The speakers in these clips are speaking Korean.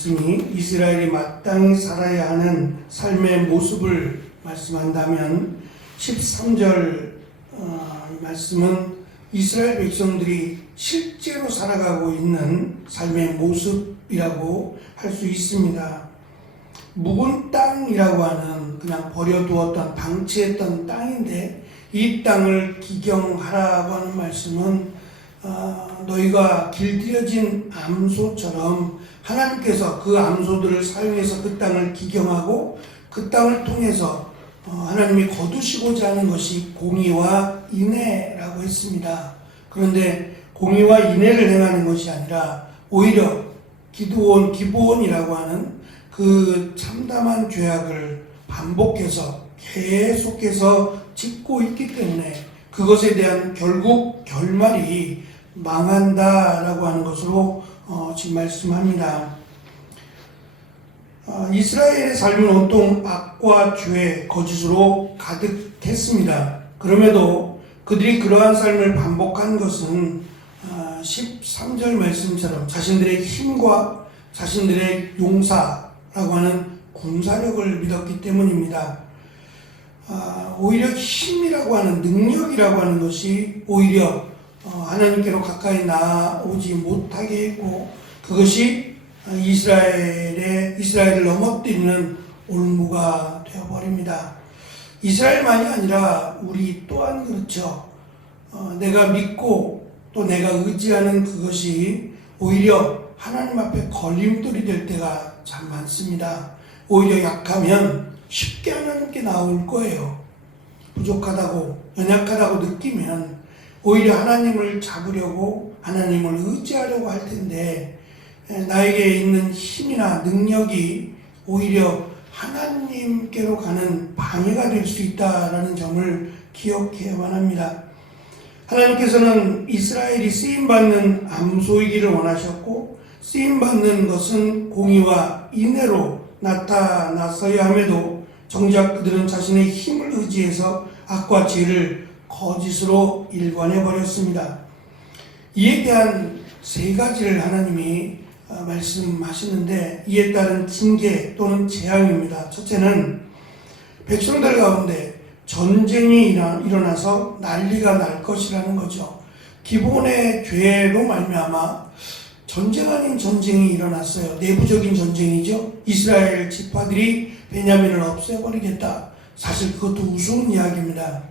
말씀이 이스라엘이 마땅히 살아야 하는 삶의 모습을 말씀한다면 13절 말씀은 이스라엘 백성들이 실제로 살아가고 있는 삶의 모습이라고 할 수 있습니다. 묵은 땅이라고 하는 그냥 버려두었던 방치했던 땅인데 이 땅을 기경하라고 하는 말씀은 너희가 길들여진 암소처럼 하나님께서 그 암소들을 사용해서 그 땅을 기경하고 그 땅을 통해서 하나님이 거두시고자 하는 것이 공의와 인애라고 했습니다. 그런데 공의와 인애를 행하는 것이 아니라 오히려 기브온이라고 하는 그 참담한 죄악을 반복해서 계속해서 짓고 있기 때문에 그것에 대한 결국 결말이 망한다라고 하는 것으로 지금 말씀합니다. 이스라엘의 삶은 온통 악과 죄, 거짓으로 가득했습니다. 그럼에도 그들이 그러한 삶을 반복한 것은 13절 말씀처럼 자신들의 힘과 자신들의 용사라고 하는 군사력을 믿었기 때문입니다. 오히려 힘이라고 하는 능력이라고 하는 것이 오히려 하나님께로 가까이 나오지 못하게 했고 그것이 이스라엘을 넘어뜨리는 올무가 되어버립니다. 이스라엘만이 아니라 우리 또한 그렇죠. 내가 믿고 또 내가 의지하는 그것이 오히려 하나님 앞에 걸림돌이 될 때가 참 많습니다. 오히려 약하면 쉽게 하나님께 나올 거예요. 부족하다고 연약하다고 느끼면 오히려 하나님을 잡으려고 하나님을 의지하려고 할 텐데 나에게 있는 힘이나 능력이 오히려 하나님께로 가는 방해가 될 수 있다는 점을 기억해야만 합니다. 하나님께서는 이스라엘이 쓰임받는 암소이기를 원하셨고 쓰임받는 것은 공의와 인애로 나타났어야 함에도 정작 그들은 자신의 힘을 의지해서 악과 죄를 거짓으로 일관해버렸습니다. 이에 대한 세 가지를 하나님이 말씀하시는데 이에 따른 징계 또는 재앙입니다. 첫째는 백성들 가운데 전쟁이 일어나서 난리가 날 것이라는 거죠. 기본의 죄로 말미암아 전쟁 아닌 전쟁이 일어났어요. 내부적인 전쟁이죠. 이스라엘 지파들이 베냐민을 없애버리겠다. 사실 그것도 우스운 이야기입니다.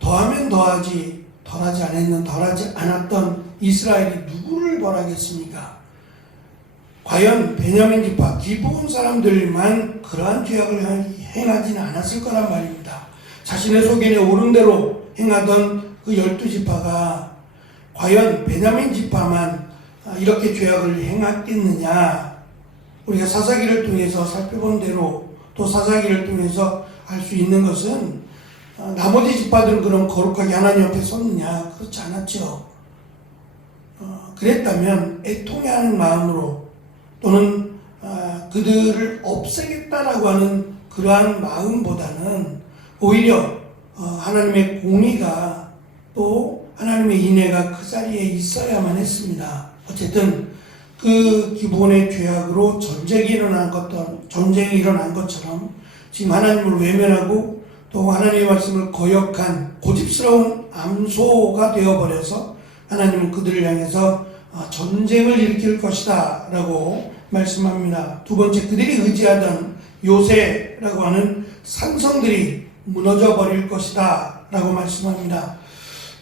더하면 더하지 덜하지 않았던 이스라엘이 누구를 벌하겠습니까? 과연 베냐민 지파 기브온 사람들만 그러한 죄악을 행하지는 않았을 거란 말입니다. 자신의 소견에 오른 대로 행하던 그 12지파가 과연 베냐민 지파만 이렇게 죄악을 행했겠느냐? 우리가 사사기를 통해서 살펴본 대로 또 사사기를 통해서 알 수 있는 것은 나머지 지파들은 그럼 거룩하게 하나님 앞에 섰느냐? 그렇지 않았죠. 그랬다면 애통해하는 마음으로 또는 그들을 없애겠다라고 하는 그러한 마음보다는 오히려 하나님의 공의가 또 하나님의 인애가 그 자리에 있어야만 했습니다. 어쨌든 그 기본의 죄악으로 전쟁이 일어난 것처럼 지금 하나님을 외면하고 또 하나님의 말씀을 거역한 고집스러운 암소가 되어버려서 하나님은 그들을 향해서 전쟁을 일으킬 것이다 라고 말씀합니다. 두 번째, 그들이 의지하던 요새라고 하는 산성들이 무너져 버릴 것이다 라고 말씀합니다.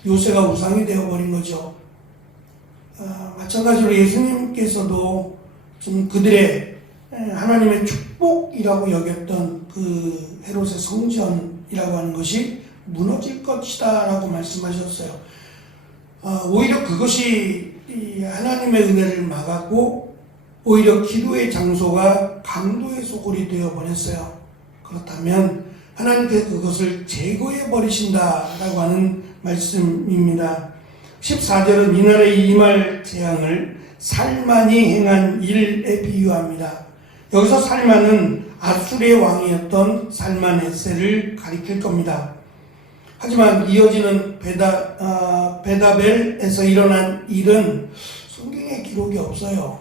요새가 우상이 되어버린 거죠. 마찬가지로 예수님께서도 좀 그들의 하나님의 축복이라고 여겼던 그 헤롯의 성전이라고 하는 것이 무너질 것이다 라고 말씀하셨어요. 오히려 그것이 하나님의 은혜를 막았고 오히려 기도의 장소가 강도의 소굴이 되어버렸어요. 그렇다면 하나님께서 그것을 제거해 버리신다라고 하는 말씀입니다. 14절은 이날에 임할 재앙을 살만이 행한 일에 비유합니다. 여기서 살만은 아수르의 왕이었던 살만에셀을 가리킬 겁니다. 하지만 이어지는 베다벨에서 일어난 일은 성경에 기록이 없어요.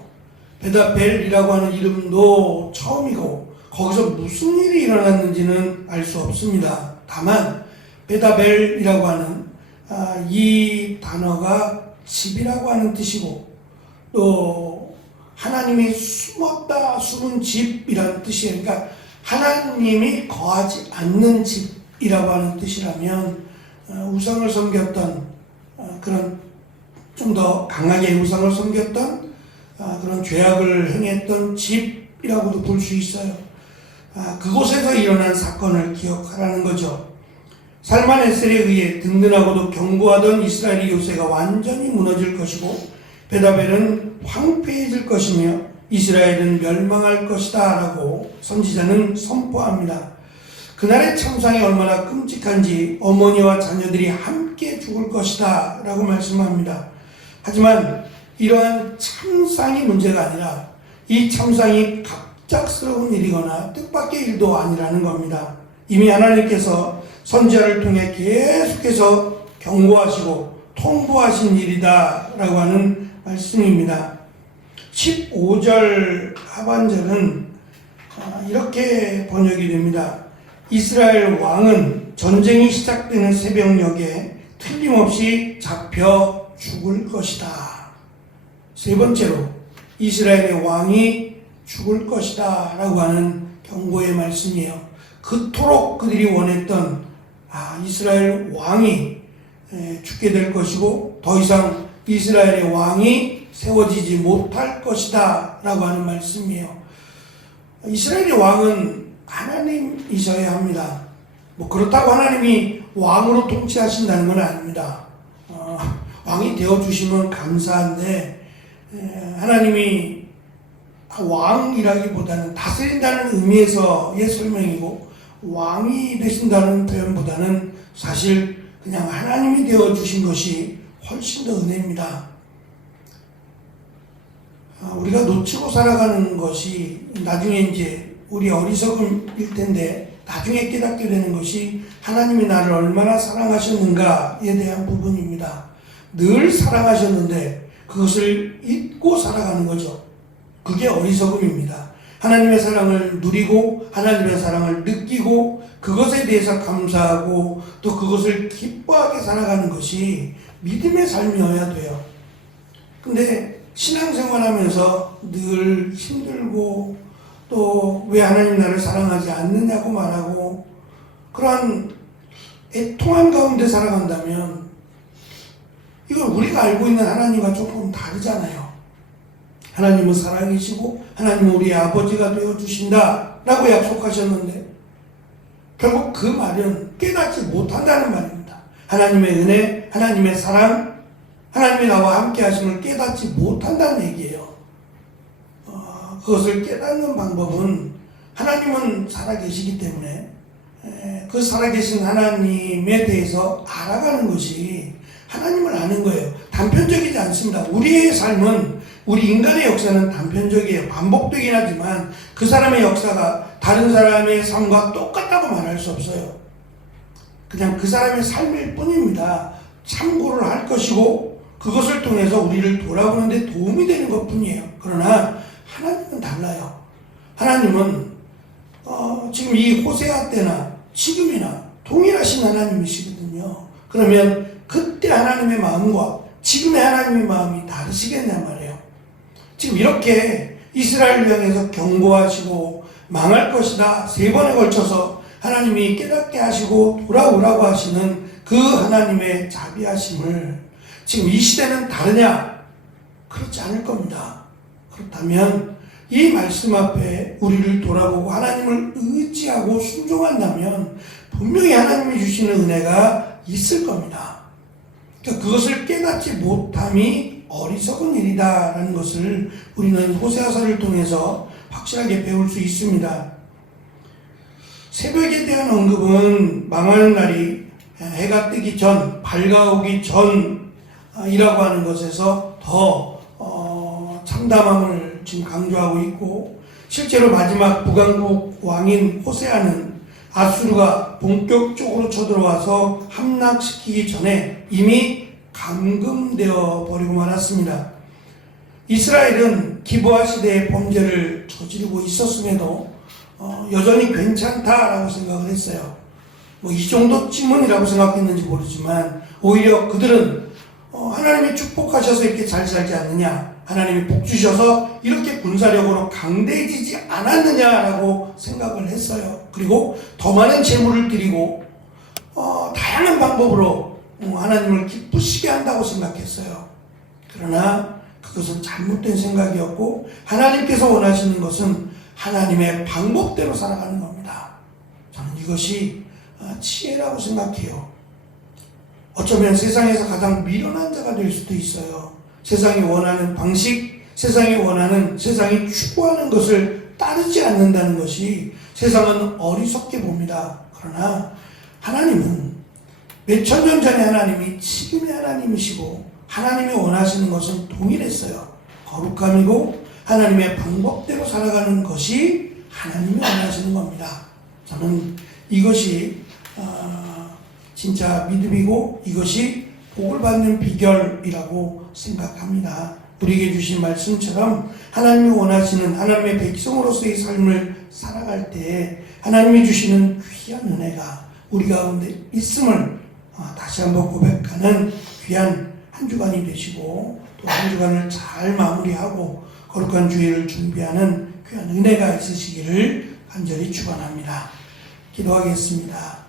베다벨이라고 하는 이름도 처음이고 거기서 무슨 일이 일어났는지는 알 수 없습니다. 다만 베다벨이라고 하는 이 단어가 집이라고 하는 뜻이고 또 하나님이 숨었다 숨은 집이라는 뜻이에요. 그러니까 하나님이 거하지 않는 집이라고 하는 뜻이라면 우상을 섬겼던 그런 좀 더 강하게 우상을 섬겼던 그런 죄악을 행했던 집이라고도 볼 수 있어요. 그곳에서 일어난 사건을 기억하라는 거죠. 살만에셀에 의해 든든하고도 견고하던 이스라엘의 요새가 완전히 무너질 것이고 베다벨은 황폐해질 것이며 이스라엘은 멸망할 것이다 라고 선지자는 선포합니다. 그날의 참상이 얼마나 끔찍한지 어머니와 자녀들이 함께 죽을 것이다 라고 말씀합니다. 하지만 이러한 참상이 문제가 아니라 이 참상이 갑작스러운 일이거나 뜻밖의 일도 아니라는 겁니다. 이미 하나님께서 선지자를 통해 계속해서 경고하시고 통보하신 일이다 라고 하는 말씀입니다. 15절 하반절은 이렇게 번역이 됩니다. 이스라엘 왕은 전쟁이 시작되는 새벽녘에 틀림없이 잡혀 죽을 것이다. 세 번째로 이스라엘의 왕이 죽을 것이다 라고 하는 경고의 말씀이에요. 그토록 그들이 원했던 이스라엘 왕이 죽게 될 것이고 더 이상 이스라엘의 왕이 세워지지 못할 것이다 라고 하는 말씀이에요. 이스라엘의 왕은 하나님이셔야 합니다. 그렇다고 하나님이 왕으로 통치하신다는 건 아닙니다. 왕이 되어주시면 감사한데 하나님이 왕이라기보다는 다스린다는 의미에서의 설명이고 왕이 되신다는 표현보다는 사실 그냥 하나님이 되어주신 것이 훨씬 더 은혜입니다. 우리가 놓치고 살아가는 것이 나중에 이제 우리 어리석음일 텐데 나중에 깨닫게 되는 것이 하나님이 나를 얼마나 사랑하셨는가에 대한 부분입니다. 늘 사랑하셨는데 그것을 잊고 살아가는 거죠. 그게 어리석음입니다. 하나님의 사랑을 누리고 하나님의 사랑을 느끼고 그것에 대해서 감사하고 또 그것을 기뻐하게 살아가는 것이 믿음의 삶이어야 돼요. 근데 신앙생활하면서 늘 힘들고 또 왜 하나님 나를 사랑하지 않느냐고 말하고 그러한 애통한 가운데 살아간다면 이건 우리가 알고 있는 하나님과 조금 다르잖아요. 하나님은 사랑이시고 하나님은 우리의 아버지가 되어주신다 라고 약속하셨는데 결국 그 말은 깨닫지 못한다는 말입니다. 하나님의 은혜, 하나님의 사랑, 하나님이 나와 함께 하심을 깨닫지 못한다는 얘기예요. 그것을 깨닫는 방법은 하나님은 살아계시기 때문에 그 살아계신 하나님에 대해서 알아가는 것이 하나님을 아는 거예요. 단편적이지 않습니다. 우리의 삶은 우리 인간의 역사는 단편적이에요. 반복되긴 하지만 그 사람의 역사가 다른 사람의 삶과 똑같다고 말할 수 없어요. 그냥 그 사람의 삶일 뿐입니다. 참고를 할 것이고 그것을 통해서 우리를 돌아보는 데 도움이 되는 것 뿐이에요. 그러나 하나님은 달라요. 하나님은 지금 이 호세아 때나 지금이나 동일하신 하나님이시거든요. 그러면 그때 하나님의 마음과 지금의 하나님의 마음이 다르시겠냐 말이에요. 지금 이렇게 이스라엘을 향해서 경고하시고 망할 것이다 3번에 걸쳐서 하나님이 깨닫게 하시고 돌아오라고 하시는 그 하나님의 자비하심을 지금 이 시대는 다르냐? 그렇지 않을 겁니다. 그렇다면 이 말씀 앞에 우리를 돌아보고 하나님을 의지하고 순종한다면 분명히 하나님이 주시는 은혜가 있을 겁니다. 그러니까 그것을 깨닫지 못함이 어리석은 일이다라는 것을 우리는 호세아서를 통해서 확실하게 배울 수 있습니다. 새벽에 대한 언급은 망하는 날이 해가 뜨기 전, 밝아오기 전이라고 하는 것에서 더 참담함을 지금 강조하고 있고 실제로 마지막 북왕국 왕인 호세아는 아수르가 본격적으로 쳐들어와서 함락시키기 전에 이미 감금되어 버리고 말았습니다. 이스라엘은 기브아 시대의 범죄를 저지르고 있었음에도 여전히 괜찮다라고 생각을 했어요. 뭐 이 정도쯤은이라고 생각했는지 모르지만 오히려 그들은 하나님이 축복하셔서 이렇게 잘 살지 않느냐, 하나님이 복 주셔서 이렇게 군사력으로 강대해지지 않았느냐라고 생각을 했어요. 그리고 더 많은 재물을 드리고 다양한 방법으로 하나님을 기쁘시게 한다고 생각했어요. 그러나 그것은 잘못된 생각이었고, 하나님께서 원하시는 것은 하나님의 방법대로 살아가는 겁니다. 저는 이것이 지혜라고 생각해요. 어쩌면 세상에서 가장 미련한 자가 될 수도 있어요. 세상이 원하는 방식, 세상이 추구하는 것을 따르지 않는다는 것이 세상은 어리석게 봅니다. 그러나 하나님은 몇천 년 전에 하나님이 지금의 하나님이시고, 하나님이 원하시는 것은 동일했어요. 거룩함이고 하나님의 방법대로 살아가는 것이 하나님이 원하시는 겁니다. 저는 이것이 진짜 믿음이고 이것이 복을 받는 비결이라고 생각합니다. 우리에게 주신 말씀처럼 하나님이 원하시는 하나님의 백성으로서의 삶을 살아갈 때 하나님이 주시는 귀한 은혜가 우리 가운데 있음을 다시 한번 고백하는 귀한 한 주간이 되시고, 또 한 주간을 잘 마무리하고 거룩한 주일을 준비하는 귀한 은혜가 있으시기를 간절히 축원합니다. 기도하겠습니다.